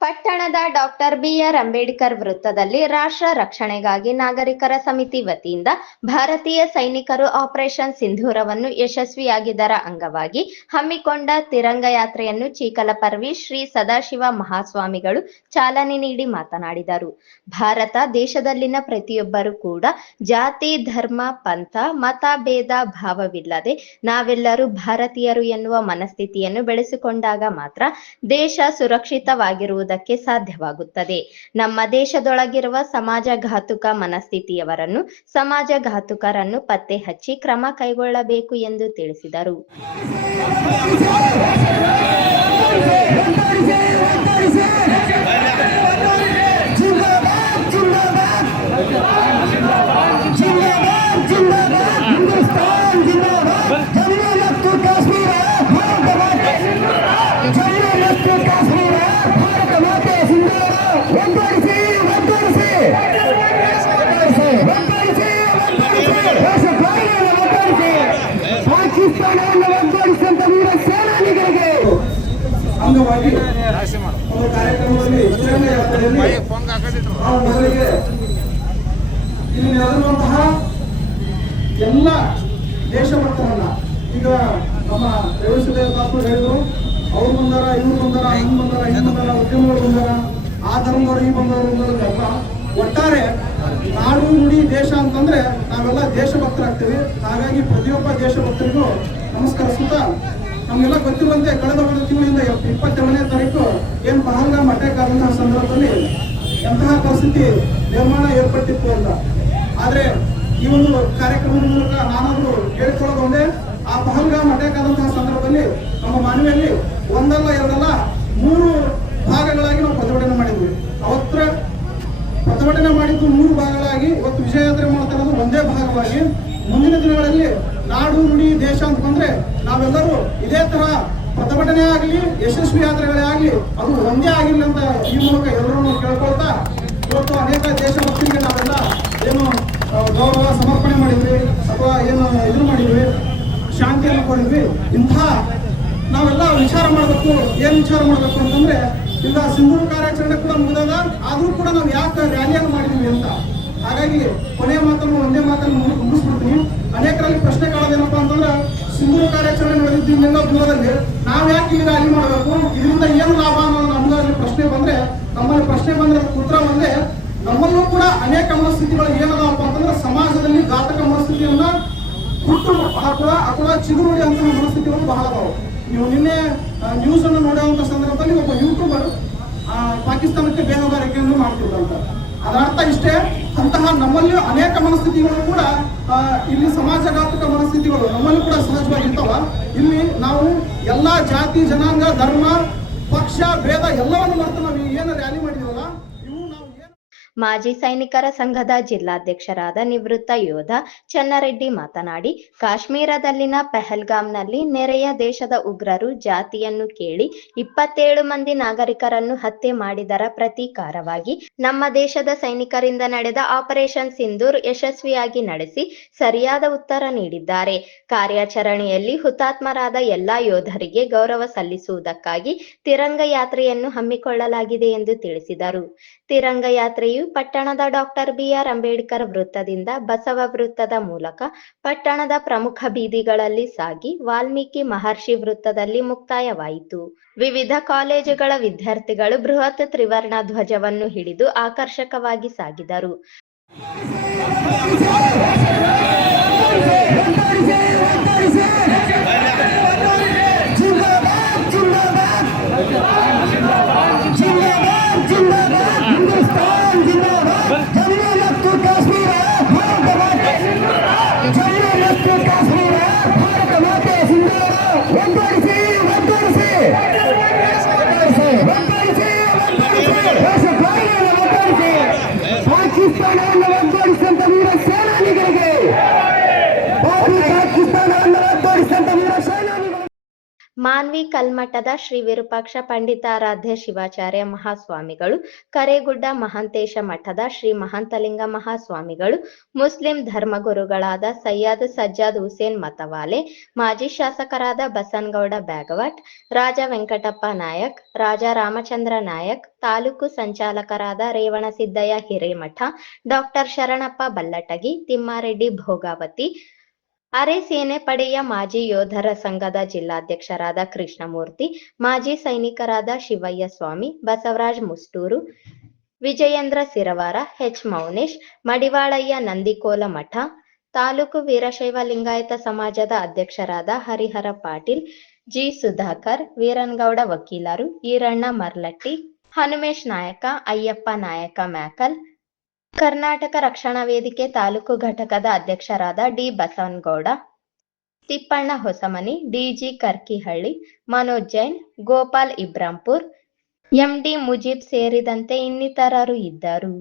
ಪಟ್ಟಣದ doctor B R Ambedkar ವೃತ್ತದಲ್ಲಿ ರಾಷ್ಟ್ರ ರಕ್ಷಣೆಗಾಗಿ ನಾಗರಿಕರ ಸಮಿತಿ ವತಿಯಿಂದ ಭಾರತೀಯ ಸೈನಿಕರು ಆಪರೇಷನ್ ಸಿಂಧೂರವನ್ನು ಯಶಸ್ವಿಯಾಗಿದ್ದರ ಅಂಗವಾಗಿ ಹಮ್ಮಿಕೊಂಡ ತಿರಂಗ ಯಾತ್ರೆಯನ್ನು ಚೀಕಲಪರ್ವಿ ಶ್ರೀ ಸದಾಶಿವ ಮಹಾಸ್ವಾಮಿಗಳು ಚಾಲನೆ ನೀಡಿ ಮಾತನಾಡಿದರು. ಭಾರತ ದೇಶದಲ್ಲಿನ ಪ್ರತಿಯೊಬ್ಬರು ಕೂಡ ಜಾತಿ, ಧರ್ಮ, ಪಂಥ, ಮತ, ಭೇದ, ಭಾವವಿಲ್ಲದೆ ನಾವೆಲ್ಲರೂ ಭಾರತೀಯರು ಎನ್ನುವ ಮನಸ್ಥಿತಿಯನ್ನು ಬೆಳೆಸಿಕೊಂಡಾಗ ಮಾತ್ರ ದೇಶ ಸುರಕ್ಷಿತವಾಗಿರುವುದಕ್ಕೆ ಸಾಧ್ಯವಾಗುತ್ತದೆ. ನಮ್ಮ ದೇಶದೊಳಗಿರುವ ಸಮಾಜಘಾತುಕ ಮನಸ್ಥಿತಿಯವರನ್ನು ಸಮಾಜಘಾತುಕರನ್ನು ಪತ್ತೆ ಹಚ್ಚಿ ಕ್ರಮ ಕೈಗೊಳ್ಳಬೇಕು ಎಂದು ತಿಳಿಸಿದರು. ಅಂಗವಾಗಿ ಕಾರ್ಯಕ್ರಮದಲ್ಲಿ ತಿರಂಗ ಯಾತ್ರೆಯಲ್ಲಿ ನಾವು ಮೊದಲಿಗೆ ಇಲ್ಲಿ ನೆರೆದಿರುವಂತಹ ಎಲ್ಲ ದೇಶಭಕ್ತರನ್ನ ಈಗ ನಮ್ಮ ರೇವಸಿದೇವತಾಪುರು ಹೇಳಿದ್ರು. ಅವ್ರು ಬಂದಾರ ಇವ್ರು ಬಂದಾರ ಹಿಂಗ್ ಬಂದಾರ ಹಿಂಗ್ ಬಂದಾರ ಉದ್ಯಮಗಳು ಬಂದಾರ. ಆ ಧರ್ಮದವರು ಈ ಬಂದವರು ಬಂದವರು ಒಟ್ಟಾರೆ ನಾಡು ನುಡಿ ದೇಶ ಅಂತಂದ್ರೆ ನಾವೆಲ್ಲ ದೇಶಭಕ್ತರಾಗ್ತೀವಿ ಹಾಗಾಗಿ ಪ್ರತಿಯೊಬ್ಬ ದೇಶಭಕ್ತರಿಗೂ ನಮಸ್ಕರಿಸುತ್ತಾ ನಮಗೆಲ್ಲ ಗೊತ್ತಿರುವಂತೆ ಕಳೆದ ಒಂದು ತಿಂಗಳಿಂದ ಇಪ್ಪತ್ತೆರಡನೇ ತಾರೀಕು ಏನ್ ಮಹಾಂಗ ಮಠ ಕಾರಣ ಸಂದರ್ಭದಲ್ಲಿ ಎಂತಹ ಪರಿಸ್ಥಿತಿ ನಿರ್ಮಾಣ ಏರ್ಪಟ್ಟಿತ್ತು ಅಂತ. ಆದ್ರೆ ಈ ಒಂದು ಕಾರ್ಯಕ್ರಮದ ಮೂಲಕ ನಾನಾದ್ರೂ ಹೇಳ್ಕೊಳ್ಳೋದು ಒಂದೇ, ಆ ಪಹಲ್ಗಾಮ್ ಅಟ್ಯಾಕ್ ಒಂದೇ ಮುಂದಿನ ದಿನಗಳಲ್ಲಿ ನಾಡು, ನುಡಿ, ದೇಶ ಅಂತ ಬಂದ್ರೆ ನಾವೆಲ್ಲರೂ ಇದೇ ತರ ಪ್ರತಿಭಟನೆ ಆಗಲಿ, ಯಶಸ್ವಿ ಯಾತ್ರೆಗಳೇ ಆಗಲಿ, ಅದು ಒಂದೇ ಆಗಿಲ್ಲ ಅಂತ ಈ ಮೂಲಕ ಎಲ್ಲರೂ ಕೇಳ್ಕೊಳ್ತಾ ಇವತ್ತು ಅನೇಕ ದೇಶಭಕ್ತರಿಗೆ ನಾವೆಲ್ಲ ಏನು ಗೌರವ ಸಮರ್ಪಣೆ ಮಾಡಿದ್ವಿ ಅಥವಾ ಏನು ಇದು ಮಾಡಿದ್ವಿ ಶಾಂತಿಯನ್ನು ಕೊಡಿದ್ವಿ ಇಂಥ ನಾವೆಲ್ಲ ವಿಚಾರ ಮಾಡಬೇಕು, ಏನು ವಿಚಾರ ಮಾಡಬೇಕು ಅಂತಂದ್ರೆ, ಇಲ್ಲ ಸಿಂಧೂರು ಕಾರ್ಯಾಚರಣೆ ಕೂಡ ಮುಗಿದಾಗ ಆದರೂ ಕೂಡ ನಾವು ಯಾಕೆ ರ್ಯಾಲಿಯನ್ನು ಮಾಡಿದ್ವಿ ಅಂತ. ಹಾಗಾಗಿ ಕೊನೆಯ ಮಾತನ್ನು ಒಂದೇ ಮಾತನ್ನು ಮುಗಿ- ಮುಗಿಸ್ಬಿಡ್ತೀನಿ. ಅನೇಕರಲ್ಲಿ ಪ್ರಶ್ನೆ ಕಾಣೋದೇನಪ್ಪ ಅಂತಂದ್ರೆ, ಸಿಂಧೂರು ಕಾರ್ಯಾಚರಣೆ ನಡೆದಿದ್ದು ಇನ್ನೆಲ್ಲೋ ದೂರದಲ್ಲಿ, ನಾವು ಯಾಕೆ ಇಲ್ಲಿ ಅಲ್ಲಿ ಮಾಡಬೇಕು? ಇದರಿಂದ ಏನು ಲಾಭ ಅನ್ನೋದು ನಮ್ಗೆ ಪ್ರಶ್ನೆ ಬಂದ್ರೆ, ನಮ್ಮಲ್ಲಿ ಪ್ರಶ್ನೆ ಬಂದ್ರೆ ಉತ್ತರ ಒಂದೇ ನಮ್ಮಲ್ಲೂ ಕೂಡ ಅನೇಕ ಮನಸ್ಥಿತಿಗಳು ಏನದಾವಪ್ಪ ಅಂತಂದ್ರೆ, ಸಮಾಜದಲ್ಲಿ ಘಾತಕ ಮನಸ್ಥಿತಿಯನ್ನ ಹುಟ್ಟು ಹಾಕುವ ಅಥವಾ ಚಿಗುರುಳಿ ಅಂತ ಮನಸ್ಥಿತಿಗಳು ಬಹಳ ಅದಾವೆ. ನೀವು ನಿನ್ನೆ ನ್ಯೂಸ್ ಅನ್ನು ನೋಡುವಂತ ಸಂದರ್ಭದಲ್ಲಿ ಒಬ್ಬ ಯೂಟ್ಯೂಬರ್ ಪಾಕಿಸ್ತಾನಕ್ಕೆ ಬೇಹುಗಾರಿಕೆಯನ್ನು ಮಾಡ್ತಿದ್ದಂತ. ಅದರ ಅರ್ಥ ಇಷ್ಟೇ? ಅಂತಹ ನಮ್ಮಲ್ಲಿಯೂ ಅನೇಕ ಮನಸ್ಥಿತಿಗಳು ಕೂಡ ಇಲ್ಲಿ ಸಮಾಜಘಾತಕ ಮನಸ್ಥಿತಿಗಳು ನಮ್ಮಲ್ಲಿ ಕೂಡ ಸಹಜವಾಗಿರ್ತಾವ. ಇಲ್ಲಿ ನಾವು ಎಲ್ಲ ಜಾತಿ, ಜನಾಂಗ, ಧರ್ಮ, ಪಕ್ಷ, ಭೇದ ಎಲ್ಲವನ್ನು ಮರೆತು ನಾವು ಏನು ರ್ಯಾಲಿ ಮಾಡಿದೀವಲ್ಲ ಮಾಜಿ ಸೈನಿಕರ ಸಂಘದ ಜಿಲ್ಲಾಧ್ಯಕ್ಷರಾದ ನಿವೃತ್ತ ಯೋಧ ಚನ್ನರೆಡ್ಡಿ ಮಾತನಾಡಿ, ಕಾಶ್ಮೀರದಲ್ಲಿನ ಪೆಹಲ್ಗಾಮ್ನಲ್ಲಿ ನೆರೆಯ ದೇಶದ ಉಗ್ರರು ಜಾತಿಯನ್ನು ಕೇಳಿ ಇಪ್ಪತ್ತೇಳು ಮಂದಿ ನಾಗರಿಕರನ್ನು ಹತ್ಯೆ ಮಾಡಿದರ ಪ್ರತೀಕಾರವಾಗಿ ನಮ್ಮ ದೇಶದ ಸೈನಿಕರಿಂದ ನಡೆದ ಆಪರೇಷನ್ ಸಿಂಧೂರ್ ಯಶಸ್ವಿಯಾಗಿ ನಡೆಸಿ ಸರಿಯಾದ ಉತ್ತರ ನೀಡಿದ್ದಾರೆ. ಕಾರ್ಯಾಚರಣೆಯಲ್ಲಿ ಹುತಾತ್ಮರಾದ ಎಲ್ಲಾ ಯೋಧರಿಗೆ ಗೌರವ ಸಲ್ಲಿಸುವುದಕ್ಕಾಗಿ ತಿರಂಗ ಯಾತ್ರೆಯನ್ನು ಹಮ್ಮಿಕೊಳ್ಳಲಾಗಿದೆ ಎಂದು ತಿಳಿಸಿದರು. ತಿರಂಗ ಯಾತ್ರೆಯು ಪಟ್ಟಣದ ಡಾಕ್ಟರ್ ಬಿಆರ್ ಅಂಬೇಡ್ಕರ್ ವೃತ್ತದಿಂದ ಬಸವ ವೃತ್ತದ ಮೂಲಕ ಪಟ್ಟಣದ ಪ್ರಮುಖ ಬೀದಿಗಳಲ್ಲಿ ಸಾಗಿ ವಾಲ್ಮೀಕಿ ಮಹರ್ಷಿ ವೃತ್ತದಲ್ಲಿ ಮುಕ್ತಾಯವಾಯಿತು. ವಿವಿಧ ಕಾಲೇಜುಗಳ ವಿದ್ಯಾರ್ಥಿಗಳು ಬೃಹತ್ ತ್ರಿವರ್ಣ ಧ್ವಜವನ್ನು ಹಿಡಿದು ಆಕರ್ಷಕವಾಗಿ ಸಾಗಿದರು. ಮಾನ್ವಿ ಕಲ್ಮಠದ ಶ್ರೀ ವಿರೂಪಾಕ್ಷ ಪಂಡಿತಾರಾಧ್ಯ ಶಿವಾಚಾರ್ಯ ಮಹಾಸ್ವಾಮಿಗಳು, ಕರೇಗುಡ್ಡ ಮಹಾಂತೇಶ ಮಠದ ಶ್ರೀ ಮಹಾಂತಲಿಂಗ ಮಹಾಸ್ವಾಮಿಗಳು, ಮುಸ್ಲಿಂ ಧರ್ಮಗುರುಗಳಾದ ಸಯ್ಯದ್ ಸಜ್ಜಾದ್ ಹುಸೇನ್ ಮತವಾಲೆ, ಮಾಜಿ ಶಾಸಕರಾದ ಬಸನ್ಗೌಡ ಬ್ಯಾಗವಟ್, ರಾಜ ವೆಂಕಟಪ್ಪ ನಾಯಕ್, ರಾಜ ರಾಮಚಂದ್ರ ನಾಯಕ್, ತಾಲೂಕು ಸಂಚಾಲಕರಾದ ರೇವಣಸಿದ್ದಯ್ಯ ಹಿರೇಮಠ, ಡಾಕ್ಟರ್ ಶರಣಪ್ಪ ಬಲ್ಲಟಗಿ, ತಿಮ್ಮಾರೆಡ್ಡಿ ಭೋಗಾವತಿ ಅರೆ ಸೇನೆ ಪಡೆಯ ಮಾಜಿ ಯೋಧರ ಸಂಘದ ಜಿಲ್ಲಾಧ್ಯಕ್ಷರಾದ ಕೃಷ್ಣಮೂರ್ತಿ, ಮಾಜಿ ಸೈನಿಕರಾದ ಶಿವಯ್ಯ ಸ್ವಾಮಿ ಬಸವರಾಜ್ ಮುಸ್ಟೂರು ವಿಜಯೇಂದ್ರ ಸಿರವಾರ ಎಚ್ ಮೌನೇಶ್, ಮಡಿವಾಳಯ್ಯ ನಂದಿಕೋಲ ಮಠ, ತಾಲೂಕು ವೀರಶೈವ ಲಿಂಗಾಯತ ಸಮಾಜದ ಅಧ್ಯಕ್ಷರಾದ ಹರಿಹರ ಪಾಟೀಲ್, ಜಿ ಸುಧಾಕರ್, ವೀರನ್ಗೌಡ ವಕೀಲರು, ಈರಣ್ಣ ಮರ್ಲಟ್ಟಿ, ಹನುಮೇಶ್ ನಾಯಕ, ಅಯ್ಯಪ್ಪ ನಾಯಕ ಮ್ಯಾಕಲ್ ಕರ್ನಾಟಕ ರಕ್ಷಣಾ ವೇದಿಕೆ ತಾಲೂಕು ಘಟಕದ ಅಧ್ಯಕ್ಷರಾದ D Basavanagouda, Tippanna Hosamani, DG Karkihalli, Manoj Jain, Gopal Ibrampur MD Mujeeb ಸೇರಿದಂತೆ ಇನ್ನಿತರರು ಇದ್ದರು.